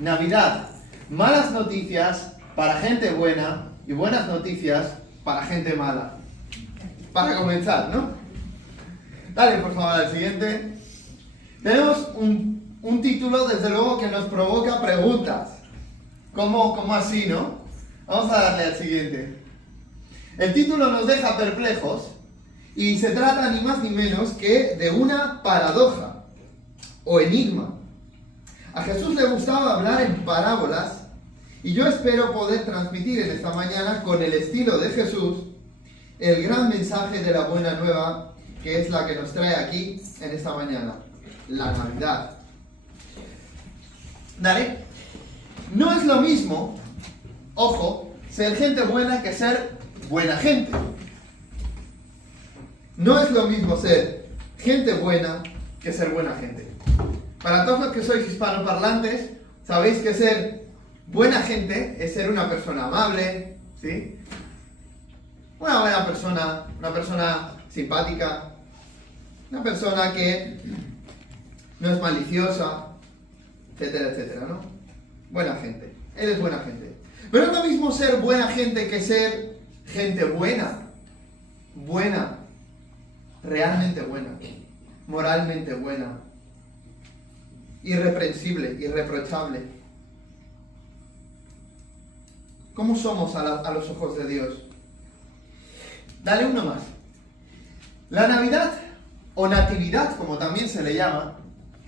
Navidad, malas noticias para gente buena y buenas noticias para gente mala. Para comenzar, ¿no? Dale, por favor, al siguiente. Tenemos un título, desde luego, que nos provoca preguntas. ¿Cómo así, no? Vamos a darle al siguiente. El título nos deja perplejos y se trata ni más ni menos que de una paradoja o enigma. A Jesús le gustaba hablar en parábolas y yo espero poder transmitir en esta mañana, con el estilo de Jesús, el gran mensaje de la buena nueva, que es la que nos trae aquí en esta mañana, la Navidad. Dale. No es lo mismo, ojo, ser gente buena que ser buena gente. No es lo mismo ser gente buena que ser buena gente. Para todos los que sois hispanoparlantes, sabéis que ser buena gente es ser una persona amable, ¿sí? Una buena persona, una persona simpática, una persona que no es maliciosa, etcétera, etcétera, ¿no? Buena gente, eres buena gente. Pero es lo mismo ser buena gente que ser gente buena, realmente buena, moralmente buena, irreprensible, irreprochable. ¿Cómo somos a los ojos de Dios? Dale uno más. La Navidad, o Natividad, como también se le llama,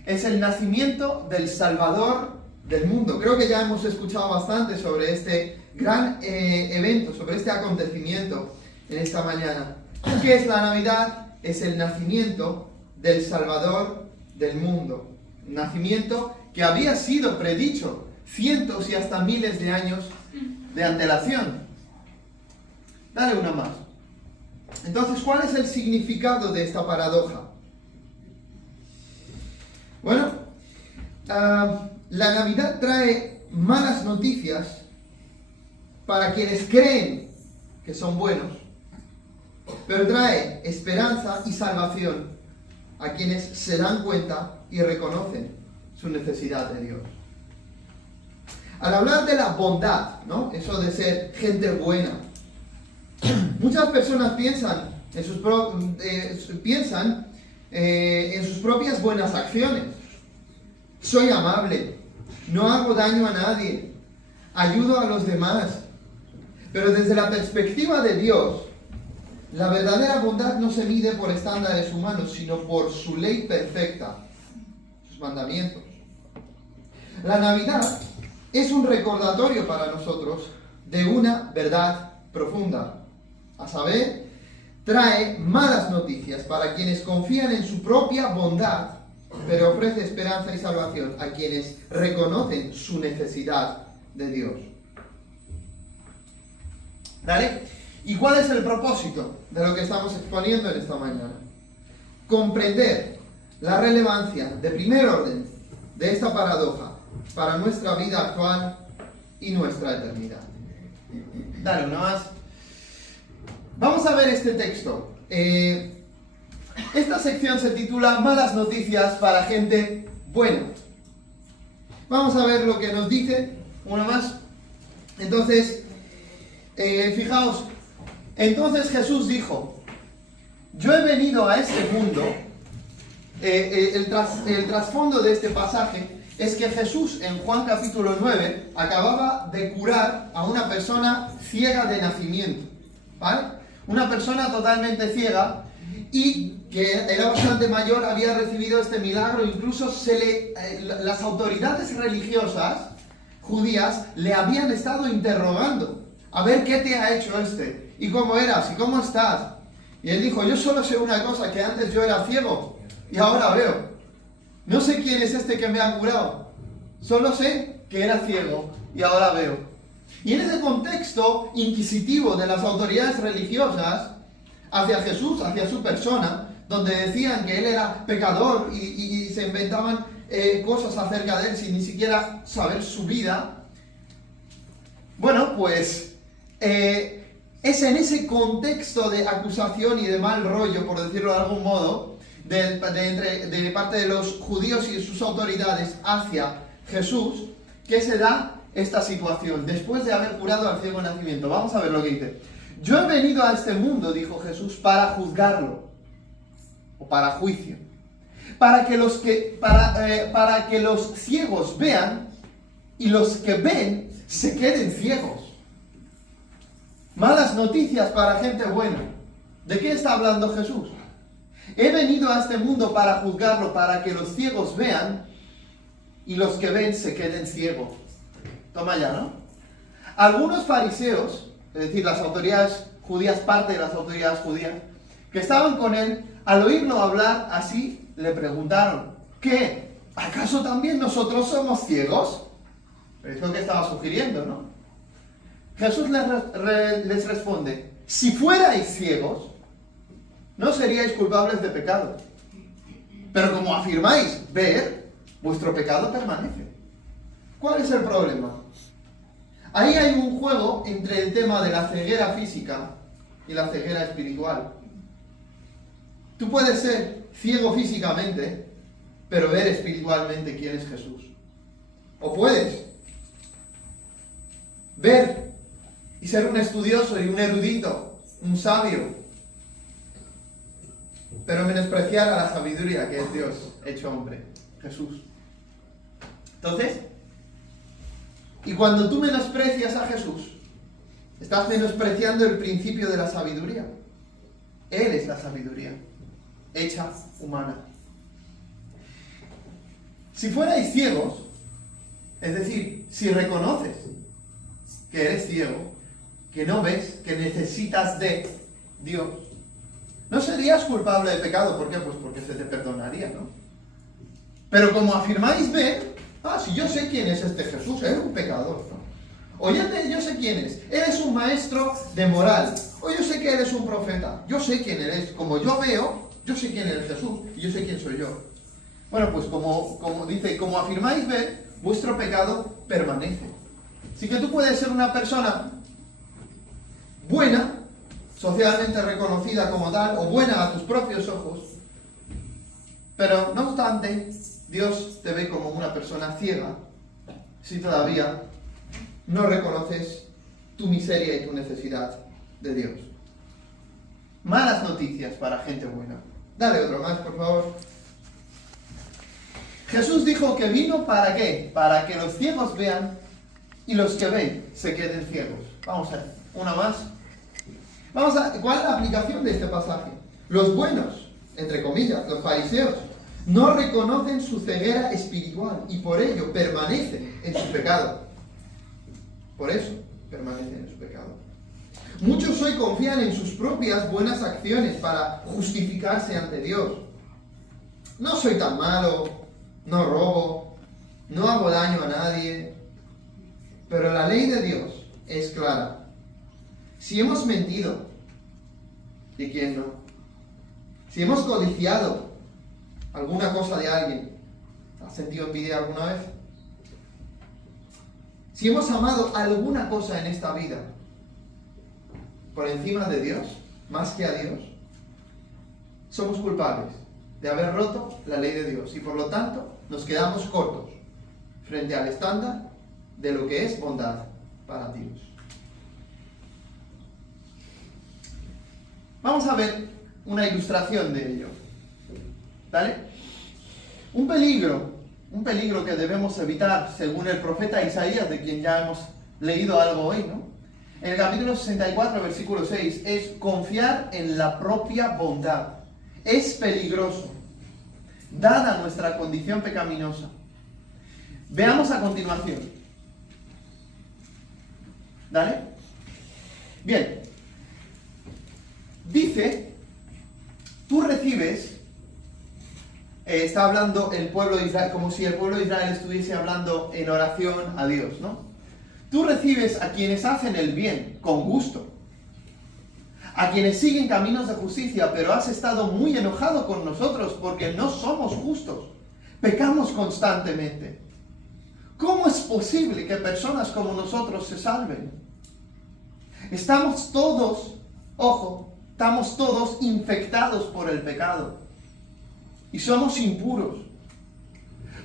es el nacimiento del Salvador del mundo. Creo que ya hemos escuchado bastante sobre este gran evento, sobre este acontecimiento en esta mañana. ¿Qué es la Navidad? Es el nacimiento del Salvador del mundo. Un nacimiento que había sido predicho cientos y hasta miles de años de antelación. Dale una más. Entonces, ¿cuál es el significado de esta paradoja? Bueno, la Navidad trae malas noticias para quienes creen que son buenos, pero trae esperanza y salvación a quienes se dan cuenta y reconocen su necesidad de Dios. Al hablar de la bondad, ¿no? Eso de ser gente buena, muchas personas piensan en sus propias buenas acciones. Soy amable, no hago daño a nadie, ayudo a los demás. Pero desde la perspectiva de Dios, la verdadera bondad no se mide por estándares humanos, sino por su ley perfecta, sus mandamientos. La Navidad es un recordatorio para nosotros de una verdad profunda. A saber, trae malas noticias para quienes confían en su propia bondad, pero ofrece esperanza y salvación a quienes reconocen su necesidad de Dios. ¿Vale? ¿Y cuál es el propósito de lo que estamos exponiendo en esta mañana? Comprender la relevancia de primer orden de esta paradoja para nuestra vida actual y nuestra eternidad. Dale una más. Vamos a ver este texto. Esta sección se titula Malas noticias para gente buena. Vamos a ver lo que nos dice. Una más. Entonces, fijaos. Entonces Jesús dijo: yo he venido a este mundo. El trasfondo de este pasaje es que Jesús en Juan capítulo 9 acababa de curar a una persona ciega de nacimiento, ¿vale? Una persona totalmente ciega y que era bastante mayor, había recibido este milagro. Incluso las autoridades religiosas judías le habían estado interrogando a ver qué te ha hecho este, y cómo eras, y cómo estás. Y él dijo: yo solo sé una cosa, que antes yo era ciego y ahora veo. No sé quién es este que me ha curado, solo sé que era ciego y ahora veo. Y en ese contexto inquisitivo de las autoridades religiosas hacia Jesús, hacia su persona, donde decían que él era pecador y se inventaban cosas acerca de él sin ni siquiera saber su vida, bueno, pues es en ese contexto de acusación y de mal rollo, por decirlo de algún modo, de parte de los judíos y sus autoridades hacia Jesús, que se da esta situación después de haber curado al ciego de nacimiento. Vamos a ver lo que dice. Yo he venido a este mundo, dijo Jesús, para juzgarlo, o para juicio, para que los ciegos vean y los que ven se queden ciegos. Malas noticias para gente buena. ¿De qué está hablando Jesús? He venido a este mundo para juzgarlo, para que los ciegos vean y los que ven se queden ciegos. Toma ya, ¿no? Algunos fariseos, es decir, las autoridades judías, parte de las autoridades judías, que estaban con él, al oírlo hablar así, le preguntaron, ¿qué? ¿Acaso también nosotros somos ciegos? Es lo que estaba sugiriendo, ¿no? Jesús les responde, si fuerais ciegos, no seríais culpables de pecado. Pero como afirmáis ver, vuestro pecado permanece. ¿Cuál es el problema? Ahí hay un juego entre el tema de la ceguera física y la ceguera espiritual. Tú puedes ser ciego físicamente, pero ver espiritualmente quién es Jesús. O puedes ver y ser un estudioso y un erudito, un sabio, pero menospreciar a la sabiduría que es Dios hecho hombre, Jesús. Entonces, y cuando tú menosprecias a Jesús, estás menospreciando el principio de la sabiduría. Él es la sabiduría, hecha humana. Si fuerais ciegos, es decir, si reconoces que eres ciego, que no ves, que necesitas de Dios, no serías culpable de pecado. ¿Por qué? Pues porque se te perdonaría, ¿no? Pero como afirmáis ver, si yo sé quién es este Jesús, es un pecador, ¿no? O yo sé quién es, eres un maestro de moral, o yo sé que eres un profeta, yo sé quién eres, como yo veo, yo sé quién es Jesús, y yo sé quién soy yo. Bueno, pues como dice, como afirmáis ver, vuestro pecado permanece. Así que tú puedes ser una persona buena, socialmente reconocida como tal, o buena a tus propios ojos, pero no obstante, Dios te ve como una persona ciega si todavía no reconoces tu miseria y tu necesidad de Dios. Malas noticias para gente buena. Dale otro más, por favor. Jesús dijo que vino ¿para qué? Para que los ciegos vean y los que ven se queden ciegos. Vamos a ver, una más. ¿Cuál es la aplicación de este pasaje? Los buenos, entre comillas, los fariseos, no reconocen su ceguera espiritual y por ello permanecen en su pecado. Por eso permanecen en su pecado. Muchos hoy confían en sus propias buenas acciones para justificarse ante Dios. No soy tan malo, no robo, no hago daño a nadie. Pero la ley de Dios es clara. Si hemos mentido, ¿y quién no? Si hemos codiciado alguna cosa de alguien, ¿has sentido envidia alguna vez? Si hemos amado alguna cosa en esta vida por encima de Dios, más que a Dios, somos culpables de haber roto la ley de Dios y por lo tanto nos quedamos cortos frente al estándar de lo que es bondad para Dios. Vamos a ver una ilustración de ello. ¿Vale? Un peligro que debemos evitar, según el profeta Isaías, de quien ya hemos leído algo hoy, ¿no? En el capítulo 64, versículo 6, es confiar en la propia bondad. Es peligroso, dada nuestra condición pecaminosa. Veamos a continuación. ¿Vale? Bien. Dice, tú recibes, está hablando el pueblo de Israel, como si el pueblo de Israel estuviese hablando en oración a Dios, ¿no? Tú recibes a quienes hacen el bien con gusto, a quienes siguen caminos de justicia, pero has estado muy enojado con nosotros porque no somos justos, pecamos constantemente. ¿Cómo es posible que personas como nosotros se salven? Estamos todos infectados por el pecado y somos impuros.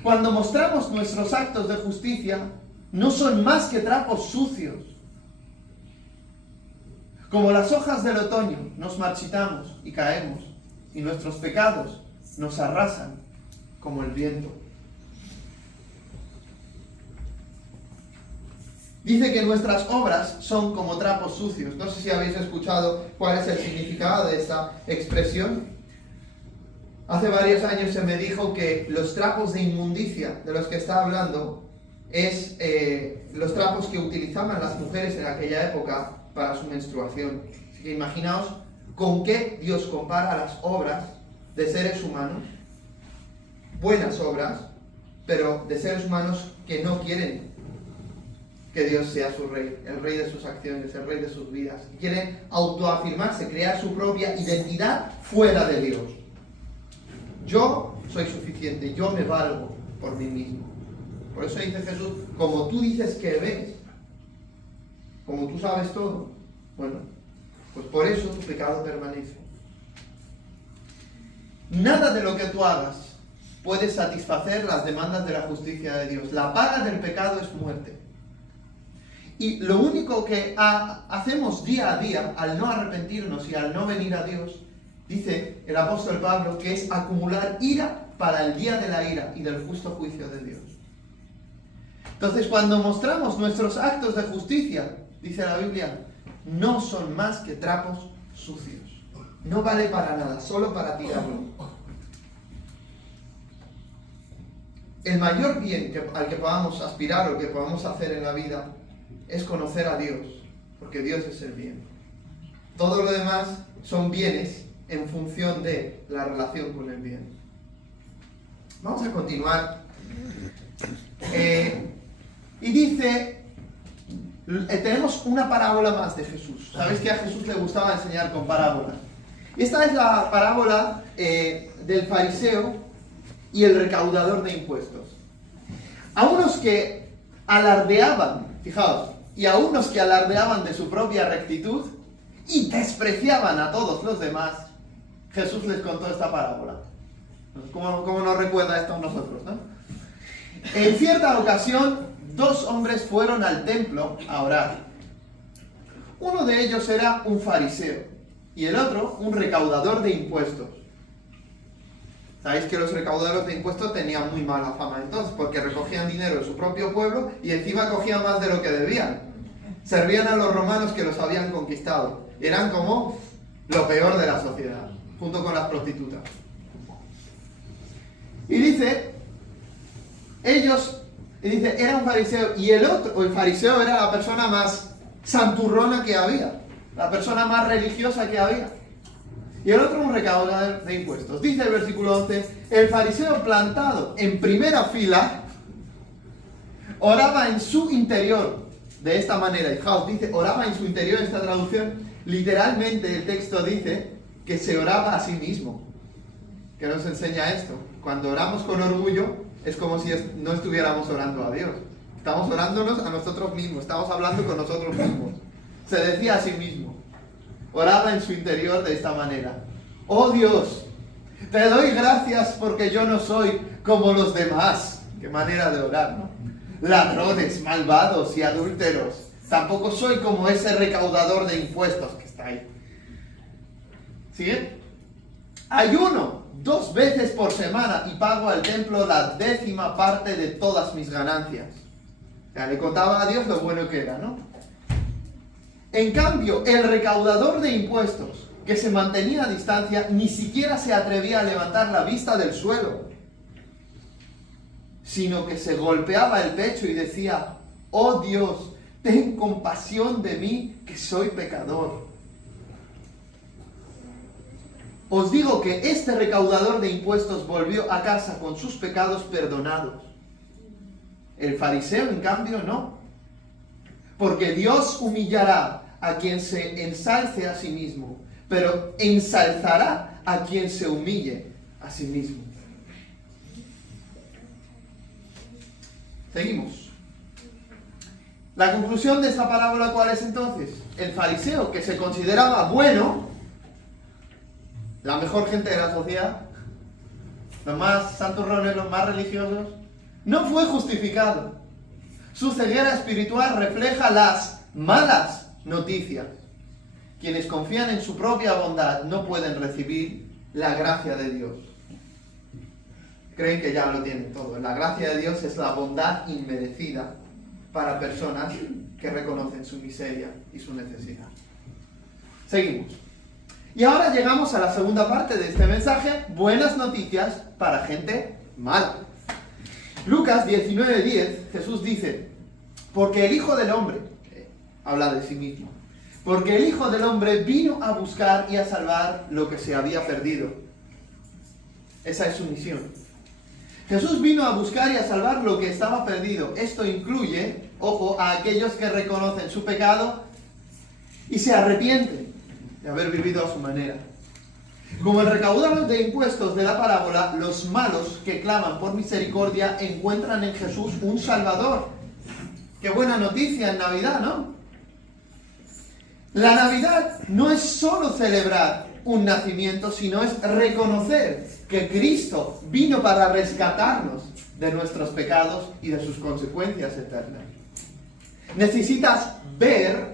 Cuando mostramos nuestros actos de justicia, no son más que trapos sucios. Como las hojas del otoño, nos marchitamos y caemos, y nuestros pecados nos arrasan como el viento. Dice que nuestras obras son como trapos sucios. No sé si habéis escuchado cuál es el significado de esta expresión. Hace varios años se me dijo que los trapos de inmundicia de los que está hablando es los trapos que utilizaban las mujeres en aquella época para su menstruación. Así que imaginaos con qué Dios compara las obras de seres humanos, buenas obras, pero de seres humanos que no quieren que Dios sea su rey, el rey de sus acciones, el rey de sus vidas. Quieren autoafirmarse, crear su propia identidad fuera de Dios. Yo soy suficiente, yo me valgo por mí mismo. Por eso dice Jesús, como tú dices que ves, como tú sabes todo, bueno, pues por eso tu pecado permanece. Nada de lo que tú hagas puede satisfacer las demandas de la justicia de Dios. La paga del pecado es muerte. Y lo único que hacemos día a día, al no arrepentirnos y al no venir a Dios, dice el apóstol Pablo, que es acumular ira para el día de la ira y del justo juicio de Dios. Entonces, cuando mostramos nuestros actos de justicia, dice la Biblia, no son más que trapos sucios. No vale para nada, solo para tirarlo. El mayor bien al que podamos aspirar o que podamos hacer en la vida es conocer a Dios, porque Dios es el bien. Todo lo demás son bienes en función de la relación con el bien. Vamos a continuar. Y dice, tenemos una parábola más de Jesús. Sabéis que a Jesús le gustaba enseñar con parábolas. Y esta es la parábola del fariseo y el recaudador de impuestos. A unos que alardeaban, fijaos, y a unos que alardeaban de su propia rectitud y despreciaban a todos los demás, Jesús les contó esta parábola. ¿Cómo nos recuerda esto a nosotros, no? En cierta ocasión, dos hombres fueron al templo a orar. Uno de ellos era un fariseo y el otro un recaudador de impuestos. Sabéis que los recaudadores de impuestos tenían muy mala fama entonces, porque recogían dinero de su propio pueblo y encima cogían más de lo que debían. Servían a los romanos que los habían conquistado. Eran como lo peor de la sociedad, junto con las prostitutas. Y dice, era un fariseo y el fariseo era la persona más santurrona que había, la persona más religiosa que había. Y el otro un recaudador de impuestos. Dice el versículo 11, el fariseo plantado en primera fila oraba en su interior de esta manera. Y fijaos, dice oraba en su interior, esta traducción, literalmente el texto dice que se oraba a sí mismo. ¿Qué nos enseña esto? Cuando oramos con orgullo es como si no estuviéramos orando a Dios. Estamos orándonos a nosotros mismos, estamos hablando con nosotros mismos. Se decía a sí mismo. Oraba en su interior de esta manera. Oh Dios, te doy gracias porque yo no soy como los demás. Qué manera de orar, ¿no? Ladrones, malvados y adúlteros. Tampoco soy como ese recaudador de impuestos que está ahí. ¿Sigue? Ayuno 2 veces por semana y pago al templo la 10ª parte de todas mis ganancias. O sea, le contaba a Dios lo bueno que era, ¿no? En cambio, el recaudador de impuestos, que se mantenía a distancia, ni siquiera se atrevía a levantar la vista del suelo, sino que se golpeaba el pecho y decía, oh Dios, ten compasión de mí, que soy pecador. Os digo que este recaudador de impuestos volvió a casa con sus pecados perdonados. El fariseo, en cambio, no. Porque Dios humillará a quien se ensalce a sí mismo, pero ensalzará a quien se humille a sí mismo. Seguimos. La conclusión de esta parábola, ¿cuál es entonces? El fariseo, que se consideraba bueno, la mejor gente de la sociedad, los más santurrones, los más religiosos, no fue justificado. Su ceguera espiritual refleja las malas noticias. Quienes confían en su propia bondad no pueden recibir la gracia de Dios. Creen que ya lo tienen todo. La gracia de Dios es la bondad inmerecida para personas que reconocen su miseria y su necesidad. Seguimos. Y ahora llegamos a la segunda parte de este mensaje, buenas noticias para gente mala. Lucas 19:10, Jesús dice, porque el Hijo del Hombre, habla de sí mismo, porque el Hijo del Hombre vino a buscar y a salvar lo que se había perdido. Esa es su misión. Jesús vino a buscar y a salvar lo que estaba perdido. Esto incluye, ojo, a aquellos que reconocen su pecado y se arrepienten de haber vivido a su manera. Como el recaudador de impuestos de la parábola, los malos que claman por misericordia encuentran en Jesús un Salvador. Qué buena noticia en Navidad, ¿no? La Navidad no es solo celebrar un nacimiento, sino es reconocer que Cristo vino para rescatarnos de nuestros pecados y de sus consecuencias eternas. Necesitas ver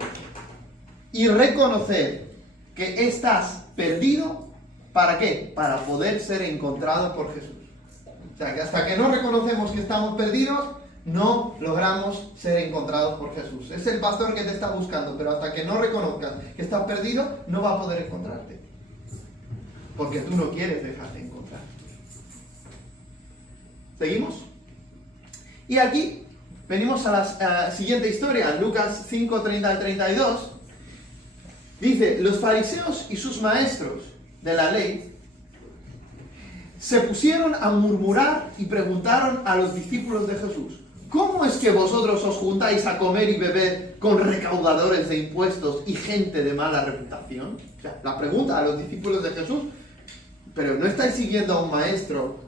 y reconocer que estás perdido. ¿Para qué? Para poder ser encontrado por Jesús. O sea, que hasta que no reconocemos que estamos perdidos, no logramos ser encontrados por Jesús. Es el pastor que te está buscando, pero hasta que no reconozcas que estás perdido, no va a poder encontrarte. Porque tú no quieres dejarte encontrar. ¿Seguimos? Y aquí venimos a la siguiente historia, Lucas 5:30 al 32. Dice, los fariseos y sus maestros de la ley se pusieron a murmurar y preguntaron a los discípulos de Jesús, ¿cómo es que vosotros os juntáis a comer y beber con recaudadores de impuestos y gente de mala reputación? O sea, la pregunta a los discípulos de Jesús, pero ¿no estáis siguiendo a un maestro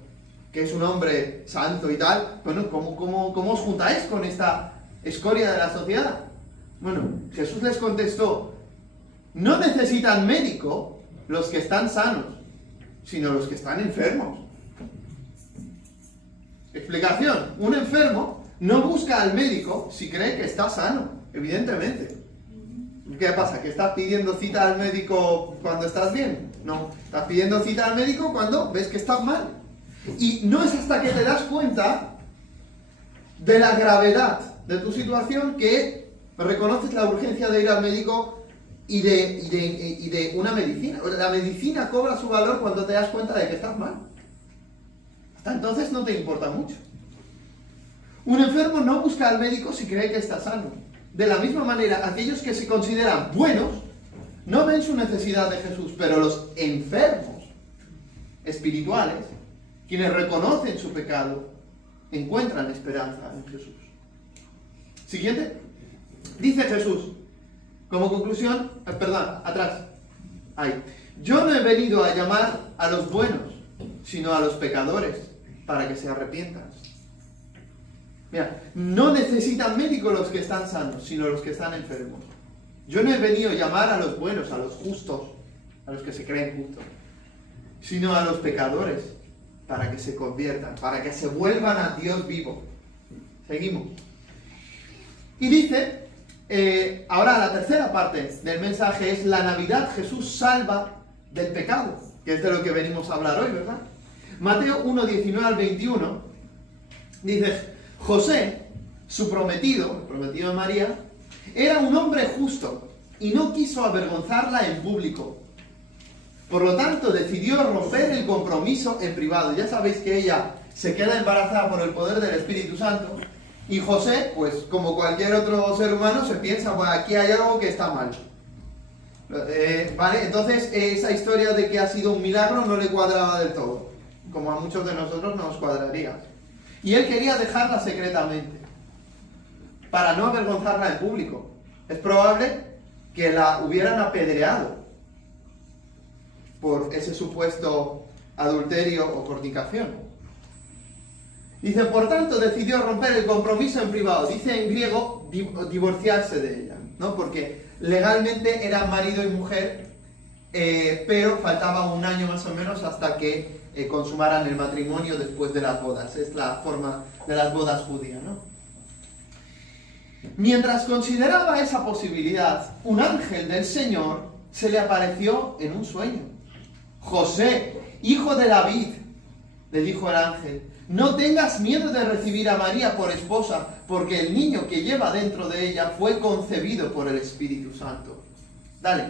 que es un hombre santo y tal? Bueno, ¿cómo os juntáis con esta escoria de la sociedad? Bueno, Jesús les contestó, no necesitan médico los que están sanos, sino los que están enfermos. Explicación, un enfermo no busca al médico si cree que está sano, evidentemente. ¿Qué pasa? ¿Que estás pidiendo cita al médico cuando estás bien? No, estás pidiendo cita al médico cuando ves que estás mal. Y no es hasta que te das cuenta de la gravedad de tu situación que reconoces la urgencia de ir al médico y de una medicina. La medicina cobra su valor cuando te das cuenta de que estás mal. Hasta entonces no te importa mucho. Un enfermo no busca al médico si cree que está sano. De la misma manera, aquellos que se consideran buenos no ven su necesidad de Jesús, pero los enfermos espirituales, quienes reconocen su pecado, encuentran esperanza en Jesús. Siguiente. Dice Jesús, como conclusión, atrás. Ahí. Yo no he venido a llamar a los buenos, sino a los pecadores, para que se arrepientan. Mira, no necesitan médicos los que están sanos, sino los que están enfermos. Yo no he venido a llamar a los buenos, a los justos, a los que se creen justos, sino a los pecadores, para que se conviertan, para que se vuelvan a Dios vivo. Seguimos. Y dice, ahora la tercera parte del mensaje es la Navidad. Jesús salva del pecado, que es de lo que venimos a hablar hoy, ¿verdad? Mateo 1:19 al 21 dice, José, su prometido, el prometido de María, era un hombre justo y no quiso avergonzarla en público. Por lo tanto, decidió romper el compromiso en privado. Ya sabéis que ella se queda embarazada por el poder del Espíritu Santo y José, pues como cualquier otro ser humano, se piensa, pues aquí hay algo que está mal. ¿Vale? Entonces, esa historia de que ha sido un milagro no le cuadraba del todo, como a muchos de nosotros nos cuadraría. Y él quería dejarla secretamente, para no avergonzarla en público. Es probable que la hubieran apedreado por ese supuesto adulterio o fornicación. Dice, por tanto, decidió romper el compromiso en privado. Dice en griego, divorciarse de ella, ¿no? Porque legalmente eran marido y mujer, pero faltaba un año más o menos hasta que consumaran el matrimonio después de las bodas. Es la forma de las bodas judías, ¿no? Mientras consideraba esa posibilidad, un ángel del Señor se le apareció en un sueño. José, hijo de David, le dijo el ángel, no tengas miedo de recibir a María por esposa, porque el niño que lleva dentro de ella fue concebido por el Espíritu Santo. Dale.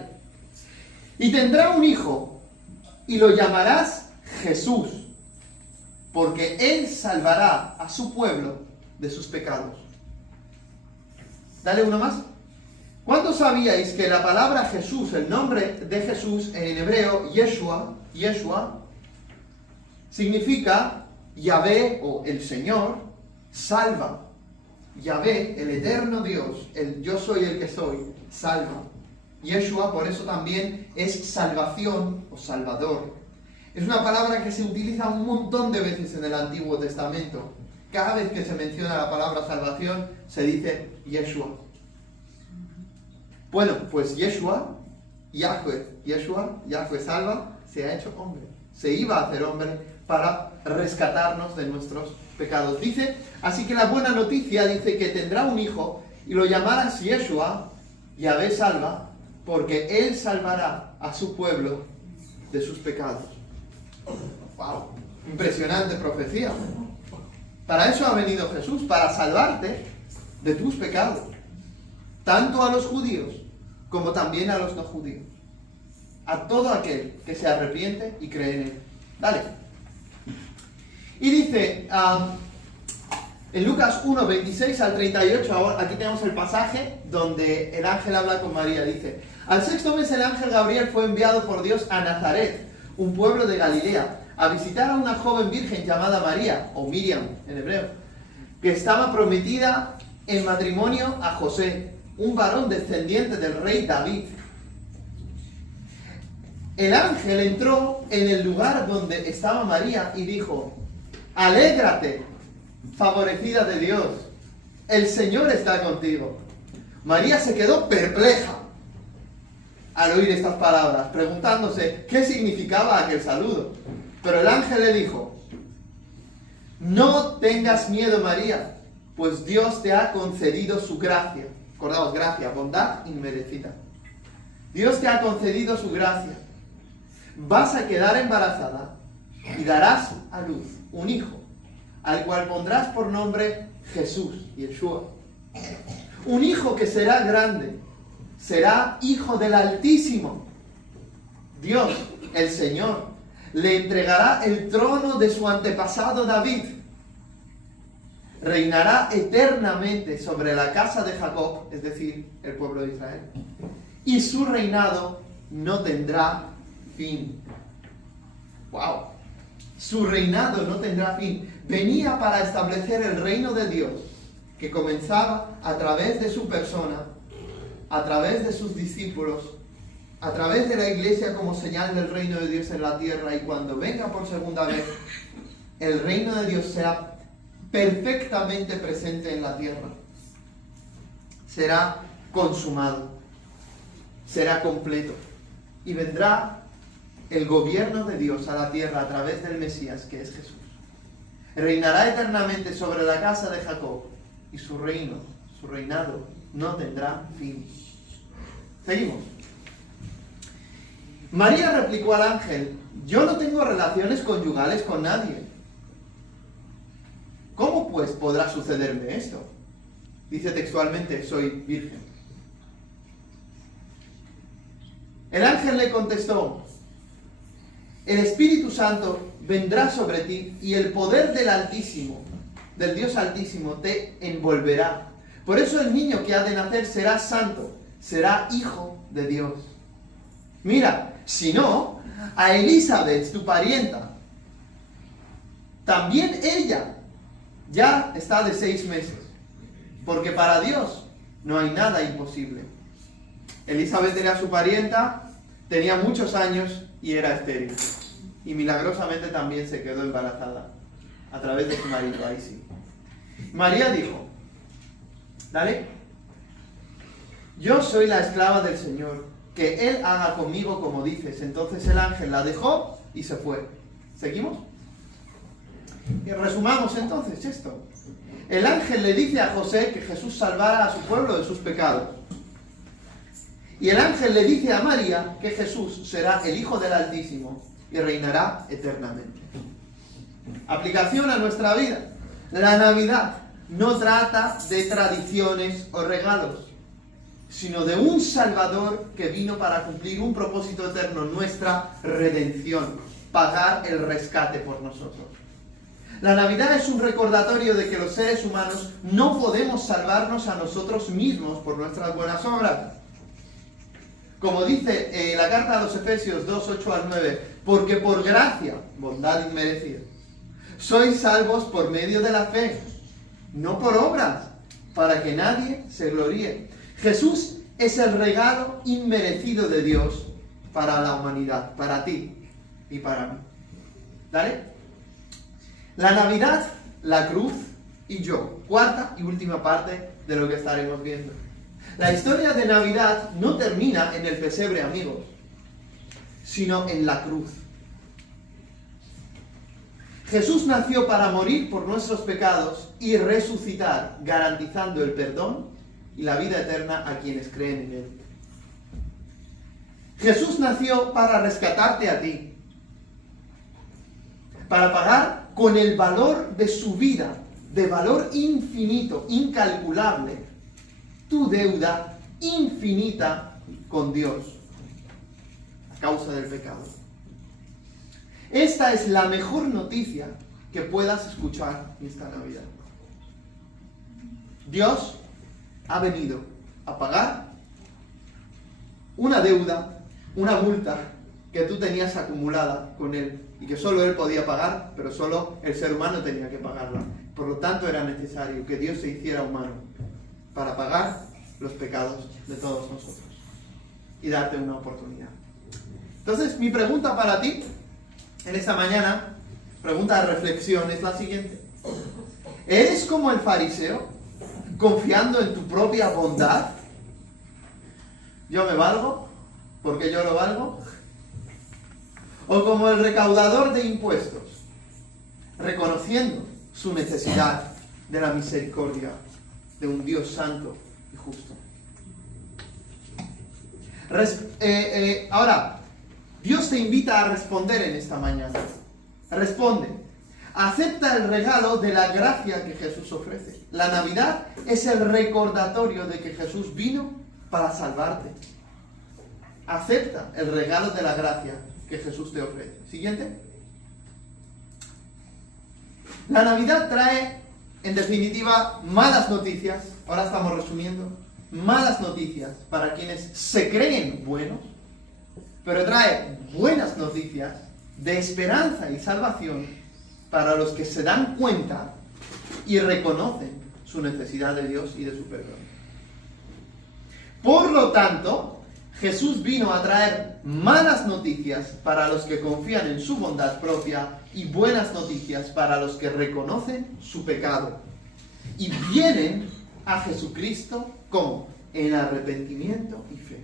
Y tendrá un hijo, y lo llamarás Jesús, porque él salvará a su pueblo de sus pecados. Dale uno más. ¿Cuántos sabíais que la palabra Jesús, el nombre de Jesús en hebreo, Yeshua, significa Yahvé o el Señor, salva? Yahvé, el eterno Dios, el yo soy el que soy, salva. Yeshua, por eso también es salvación o salvador. Es una palabra que se utiliza un montón de veces en el Antiguo Testamento. Cada vez que se menciona la palabra salvación, se dice Yeshua. Bueno, pues Yeshua, Yahweh salva, se ha hecho hombre. Se iba a hacer hombre para rescatarnos de nuestros pecados. Dice, así que la buena noticia dice que tendrá un hijo y lo llamarás Yeshua, Yahvé salva, porque él salvará a su pueblo de sus pecados. ¡Wow! Impresionante profecía. Para eso ha venido Jesús, para salvarte de tus pecados, tanto a los judíos como también a los no judíos, a todo aquel que se arrepiente y cree en él. Dale. Y dice, en Lucas 1, 26 al 38, ahora, aquí tenemos el pasaje donde el ángel habla con María. Dice, al sexto mes el ángel Gabriel fue enviado por Dios a Nazaret, un pueblo de Galilea, a visitar a una joven virgen llamada María, o Miriam en hebreo, que estaba prometida en matrimonio a José, un varón descendiente del rey David. El ángel entró en el lugar donde estaba María y dijo, alégrate, favorecida de Dios, el Señor está contigo. María se quedó perpleja al oír estas palabras, preguntándose qué significaba aquel saludo. Pero el ángel le dijo, no tengas miedo, María, pues Dios te ha concedido su gracia. Acordaos, gracia, bondad inmerecida. Dios te ha concedido su gracia. Vas a quedar embarazada y darás a luz un hijo, al cual pondrás por nombre Jesús, Yeshua. Un hijo que será grande, será hijo del Altísimo. Dios, el Señor, le entregará el trono de su antepasado David. Reinará eternamente sobre la casa de Jacob, es decir, el pueblo de Israel. Y su reinado no tendrá fin. ¡Wow! Su reinado no tendrá fin. Venía para establecer el reino de Dios, que comenzaba a través de su persona, a través de sus discípulos, a través de la iglesia como señal del reino de Dios en la tierra, y cuando venga por segunda vez, el reino de Dios será perfectamente presente en la tierra. Será consumado, será completo, y vendrá el gobierno de Dios a la tierra a través del Mesías, que es Jesús. Reinará eternamente sobre la casa de Jacob, y su reino, su reinado, no tendrá fin. Seguimos. María replicó al ángel, yo no tengo relaciones conyugales con nadie. ¿Cómo pues podrá sucederme esto? Dice textualmente, soy virgen. El ángel le contestó, el Espíritu Santo vendrá sobre ti y el poder del Altísimo, del Dios Altísimo, te envolverá. Por eso el niño que ha de nacer será santo, será hijo de Dios. Mira, si no, a Elizabeth, tu parienta, también ella ya está de 6 meses, porque para Dios no hay nada imposible. Elizabeth era su parienta, tenía muchos años y era estéril. Y milagrosamente también se quedó embarazada a través de su marido, ahí sí. María dijo, dale, yo soy la esclava del Señor, que Él haga conmigo como dices. Entonces el ángel la dejó y se fue. ¿Seguimos? Y resumamos entonces esto. el ángel le dice a José que Jesús salvará a su pueblo de sus pecados. Y el ángel le dice a María que Jesús será el Hijo del Altísimo y reinará eternamente. Aplicación a nuestra vida. La Navidad no trata de tradiciones o regalos, sino de un Salvador que vino para cumplir un propósito eterno, nuestra redención, pagar el rescate por nosotros. La Navidad es un recordatorio de que los seres humanos no podemos salvarnos a nosotros mismos por nuestras buenas obras. Como dice la carta a los Efesios 2, 8 al 9, porque por gracia, bondad inmerecida, sois salvos por medio de la fe, no por obras, para que nadie se gloríe. Jesús es el regalo inmerecido de Dios para la humanidad, para ti y para mí. ¿Dale? La Navidad, la cruz y yo. Cuarta y última parte de lo que estaremos viendo. La historia de Navidad no termina en el pesebre, amigos, sino en la cruz. Jesús nació para morir por nuestros pecados y resucitar, garantizando el perdón y la vida eterna a quienes creen en Él. Jesús nació para rescatarte a ti, para pagar con el valor de su vida, de valor infinito, incalculable, tu deuda infinita con Dios, a causa del pecado. Esta es la mejor noticia que puedas escuchar esta Navidad. Dios ha venido a pagar una deuda, una multa que tú tenías acumulada con Él y que solo Él podía pagar, pero solo el ser humano tenía que pagarla. Por lo tanto, era necesario que Dios se hiciera humano para pagar los pecados de todos nosotros y darte una oportunidad. Entonces, mi pregunta para ti en esta mañana, pregunta de reflexión, es la siguiente. ¿Eres como el fariseo, confiando en tu propia bondad? ¿Yo me valgo porque yo lo valgo? ¿O como el recaudador de impuestos, reconociendo su necesidad de la misericordia de un Dios santo y justo? Ahora, Dios te invita a responder en esta mañana. Responde. Acepta el regalo de la gracia que Jesús ofrece. La Navidad es el recordatorio de que Jesús vino para salvarte. Acepta el regalo de la gracia que Jesús te ofrece. Siguiente. La Navidad trae, en definitiva, malas noticias. Ahora estamos resumiendo. Malas noticias para quienes se creen buenos, pero trae buenas noticias de esperanza y salvación para los que se dan cuenta y reconocen su necesidad de Dios y de su perdón. Por lo tanto, Jesús vino a traer malas noticias para los que confían en su bondad propia y buenas noticias para los que reconocen su pecado y vienen a Jesucristo como en arrepentimiento y fe.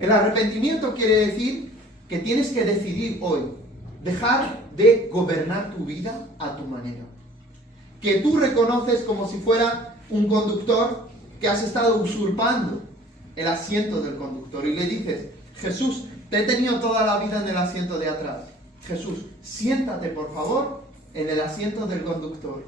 El arrepentimiento quiere decir que tienes que decidir hoy dejar de gobernar tu vida a tu manera. Que tú reconoces como si fuera un conductor que has estado usurpando el asiento del conductor y le dices: Jesús, te he tenido toda la vida en el asiento de atrás. Jesús, siéntate por favor en el asiento del conductor.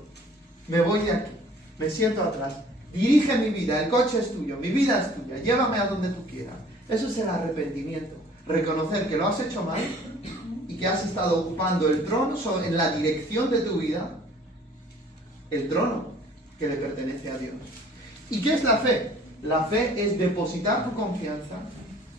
Me voy de aquí, me siento atrás. Dirige mi vida, el coche es tuyo, mi vida es tuya, llévame a donde tú quieras. Eso es el arrepentimiento. Reconocer que lo has hecho mal y que has estado ocupando el trono en la dirección de tu vida, el trono que le pertenece a Dios. ¿Y qué es la fe? La fe es depositar tu confianza,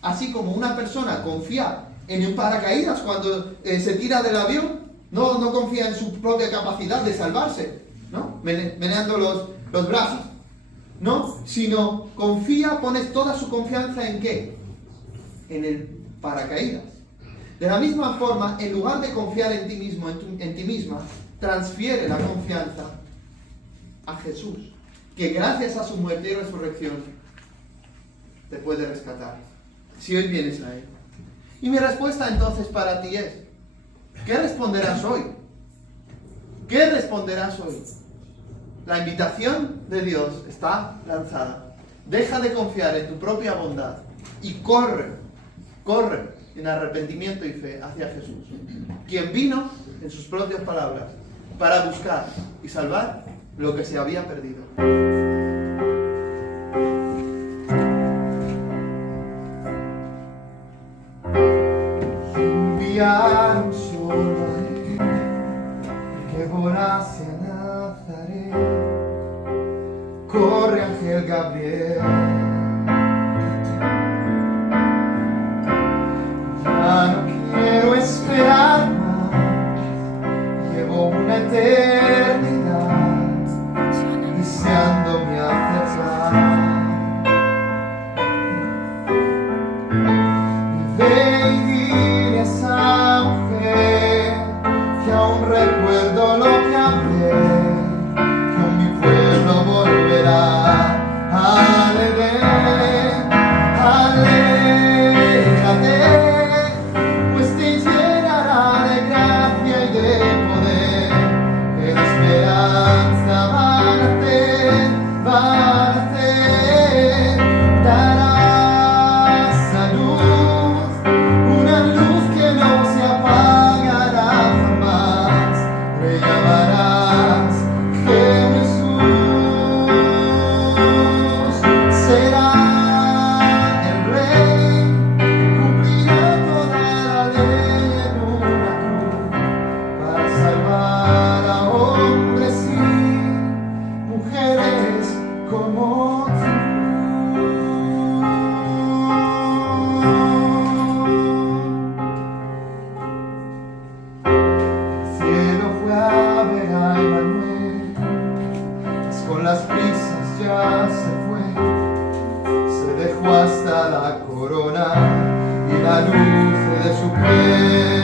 así como una persona confía en un paracaídas cuando se tira del avión, no confía en su propia capacidad de salvarse, ¿no? Meneando los brazos, ¿no? Sino confía, pones toda su confianza ¿en qué? En el paracaídas. De la misma forma, en lugar de confiar en ti mismo, en ti misma, transfiere la confianza a Jesús, que gracias a su muerte y resurrección te puede rescatar, si hoy vienes a Él. Y mi respuesta entonces para ti es: ¿qué responderás hoy? ¿Qué responderás hoy? La invitación de Dios está lanzada. Deja de confiar en tu propia bondad y corre en arrepentimiento y fe hacia Jesús, quien vino, en sus propias palabras, para buscar y salvar lo que se había perdido. Enviaron solo a él que volase a Nazaret. Corre, ángel Gabriel. Ya no quiero esperar más. Llevo una eternidad deseando me acercar. Ve y dile a esa mujer que aún recuerdo lo que hablé, que aún mi pueblo volverá al Edén. Alégrate, pues te llenará de gracia y de poder. En esperanza van a nacer, darás a luz, una luz que no se apagará jamás. Le llamarás Jesús, será el Rey, cumplirá toda la ley en una cruz, para salvar a hombres y mujeres como tú. El cielo fue a ver a Emmanuel, pues con las prisas ya se fue. Se dejó hasta la corona y la luz de su piel.